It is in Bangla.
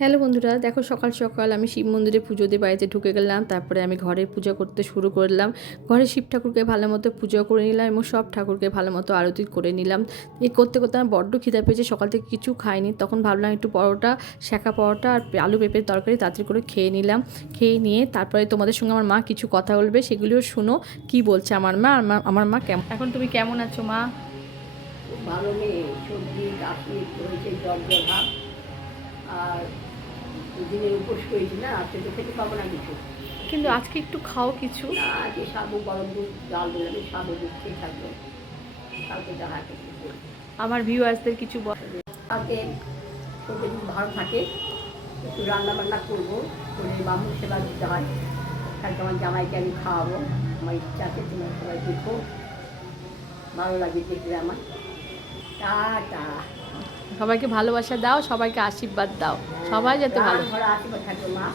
হ্যালো বন্ধুরা, দেখো সকাল সকাল আমি শিব মন্দিরে পুজো দিয়ে বাড়িতে ঢুকে গেলাম। তারপরে আমি ঘরের পূজা করতে শুরু করলাম। ঘরে শিব ঠাকুরকে ভালো মতো পুজো করে নিলাম এবং সব ঠাকুরকে ভালো মতো আরতি করে নিলাম। এই করতে করতে আমার বড্ড খিদা পেয়েছে, সকাল থেকে কিছু খাইনি। তখন ভাবলাম একটু পরোটা, শাঁখা পরোটা আর আলু পেঁপের তরকারি তাড়াতাড়ি করে খেয়ে নিলাম। খেয়ে নিয়ে তারপরে তোমাদের সঙ্গে আমার মা কিছু কথা বলবে, সেগুলিও শুনো কি বলছে আমার মা। আমার মা কেমন, এখন তুমি কেমন আছো মা? ভালো নেই, সর্দি কাশি হয়েছে, জ্বর জ্বর ভাব। আর দুদিনের উপোস করেছি না, আজকে তো খেতে পাবো না কিছু। কিন্তু আজকে একটু খাও কিছু। না, আজকে সাবু গরম দুধ ডাল দিলাম, সাবু দুধ খেয়ে থাকবো। কালকে দেখা কিছু করবো। আমার ভিউয়ার্সদের কিছু বল। কালকে শরীর যদি ভালো থাকে একটু রান্না বান্না করবো, করে বামুন সেবা দিতে হয়। কালকে আমার জামাইকে আমি খাওয়াবো। আমার ইচ্ছা আছে, তোমার সবাই দেখো, ভালো লাগে দেখলে আমার। টাটা। সবাইকে ভালোবাসা দাও, সবাইকে আশীর্বাদ দাও, সবাই যাতে ভালো। ঘরে আশীর্বাদ থাকবে মা।